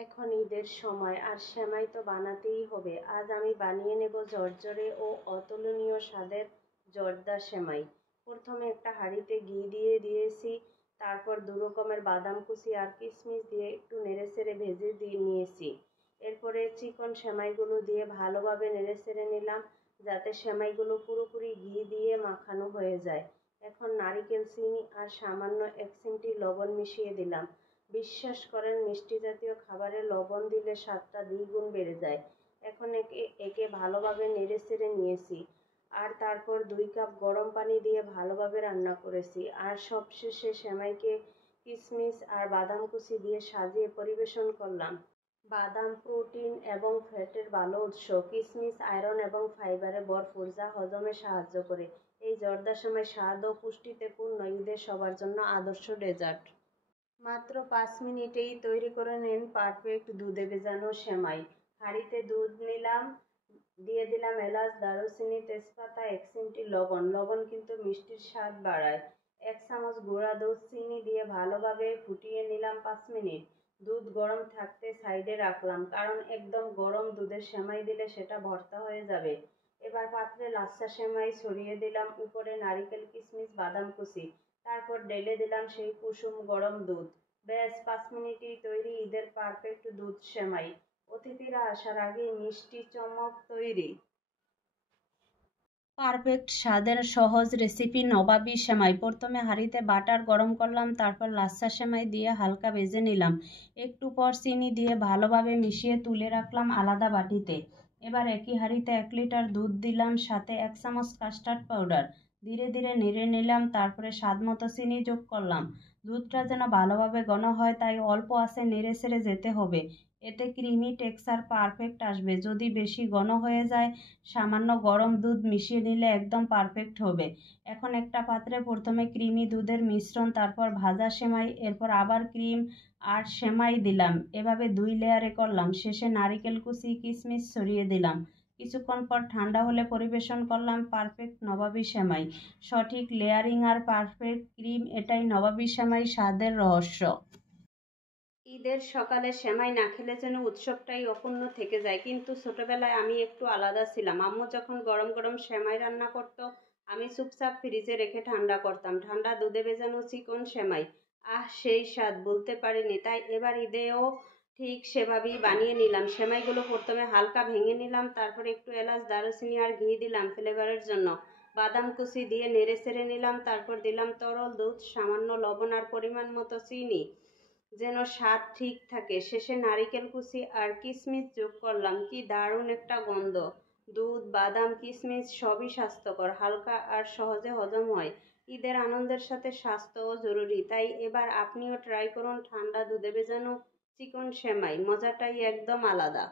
এখন ঈদের সময় আর সেমাই তো বানাতেই হবে। আজ আমি বানিয়ে নেব ঝরঝরে ও অতুলনীয় স্বাদের জর্দা সেমাই। প্রথমে একটা হাঁড়িতে ঘি দিয়ে দিয়েছি, তারপর দু রকমের বাদাম কুচি আর কিশমিশ দিয়ে একটু নেড়েচেড়ে ভেজে দিয়ে নিয়েছি। এরপরে চিকন সেমাইগুলো দিয়ে ভালোভাবে নেড়েচেড়ে নিলাম, যাতে সেমাইগুলো পুরোপুরি ঘি দিয়ে মাখানো হয়ে যায়। এখন নারিকেল, চিনি আর সামান্য 1 চিমটি লবণ মিশিয়ে দিলাম। বিশ্বাস করেন, মিষ্টি জাতীয় খাবারে লবণ দিলে স্বাদটা দ্বিগুণ বেড়ে যায়। এখন একে ভালোভাবে নেড়েচেড়ে নিয়েছি, আর তারপর 2 কাপ গরম পানি দিয়ে ভালোভাবে রান্না করেছি। আর সবশেষে সেমাইকে কিশমিশ আর বাদাম কুচি দিয়ে সাজিয়ে পরিবেশন করলাম। বাদাম প্রোটিন এবং ফ্যাটের ভালো উৎস, কিশমিশ আয়রন এবং ফাইবারে ভরপুর, যা হজমে সাহায্য করে। এই জর্দা সেমাই স্বাদ ও পুষ্টিতে পূর্ণ, ঈদের সবার জন্য আদর্শ ডেজার্ট। মাত্র 5 মিনিটেই তৈরি করে নিন পারফেক্ট দুধে ভেজানো সেমাই। হাঁড়িতে দুধ নিলাম, দিয়ে দিলাম এলাচ, দারুচিনি, তেজপাতা, 1 চিমটি লবণ। লবণ কিন্তু মিষ্টির স্বাদ বাড়ায়। 1 চামচ গুঁড়া দুধ, চিনি দিয়ে ভালোভাবে ফুটিয়ে নিলাম 5 মিনিট। দুধ গরম থাকতে সাইডে রাখলাম, কারণ একদম গরম দুধে সেমাই দিলে সেটা ভর্তা হয়ে যাবে। এবার পাত্রে লাচ্ছা সেমাই ছড়িয়ে দিলাম, উপরে নারিকেল, কিশমিশ, বাদাম কুচি। তারপর ঢেলে দিলাম সেই কুসুম গরম দুধ। ব্যাস, 5 মিনিটেই তৈরি ঈদের পারফেক্ট দুধ সেমাই। অতিথিরা আসার আগেই মিষ্টি চমক তৈরি। পারফেক্ট স্বাদের সহজ রেসিপি নবাবী সেমাই। প্রথমে হাঁড়িতে বাটার গরম করলাম, তারপর লাচ্ছা সেমাই দিয়ে হালকা ভেজে নিলাম। একটু পর চিনি দিয়ে ভালোভাবে মিশিয়ে তুলে রাখলাম আলাদা বাটিতে। এবার একই হাঁড়িতে 1 লিটার দুধ দিলাম, সাথে 1 চামচ কাস্টার্ড পাউডার। ধীরে ধীরে নেড়ে নিলাম, তারপরে স্বাদমতো চিনি যোগ করলাম। দুধটা যেন ভালোভাবে ঘন হয়, তাই অল্প আঁচে নেড়ে ছেড়ে যেতে হবে। এতে ক্রিমি টেক্সচার পারফেক্ট আসবে। যদি বেশি ঘন হয়ে যায়, সামান্য গরম দুধ মিশিয়ে নিলে একদম পারফেক্ট হবে। এখন একটা পাত্রে প্রথমে ক্রিমি দুধের মিশ্রণ, তারপর ভাজা সেমাই, এরপর আবার ক্রিম আর সেমাই দিলাম। এভাবে 2 লেয়ারে করলাম। শেষে নারিকেল কুচি, কিশমিশ ছড়িয়ে দিলাম। কিছুক্ষণ পর ঠান্ডা হলে পরিবেশন করলাম পারফেক্ট নবাবী সেমাই। সঠিক লেয়ারিং আর পারফেক্ট ক্রিম, এটাই নবাবী সেমাই স্বাদের রহস্য। ঈদের সকালে সেমাই না খেলে যেন উৎসবটাই অপূর্ণ থেকে যায়। কিন্তু ছোটবেলায় আমি একটু আলাদা ছিলাম। আম্মু যখন গরম গরম সেমাই রান্না করতো, আমি চুপচাপ ফ্রিজে রেখে ঠান্ডা করতাম। ঠান্ডা দুধে ভেজানো চিকন সেমাই, আহ সেই স্বাদ বলতে পারিনি। তাই এবার ঈদেও ঠিক সেভাবেই বানিয়ে নিলাম। সেমাইগুলো প্রথমে হালকা ভেঙে নিলাম, তারপর একটু এলাচ, দারুচিনি আর ঘি দিলাম ফ্লেভারের জন্য। বাদাম কুচি দিয়ে নেড়ে চেড়ে নিলাম, তারপর দিলাম তরল দুধ, সামান্য লবণ আর পরিমাণ মতো চিনি, যেন স্বাদ ঠিক থাকে। শেষে নারিকেল কুচি আর কিশমিশ যোগ করলাম। কি দারুণ একটা গন্ধ! দুধ, বাদাম, কিশমিশ সবই স্বাস্থ্যকর, হালকা আর সহজে হজম হয়। ঈদের আনন্দের সাথে স্বাস্থ্যও জরুরি, তাই এবার আপনিও ট্রাই করুন ঠান্ডা দুধে ভেজানো চিকন সেমাই। মজাটাই একদম আলাদা।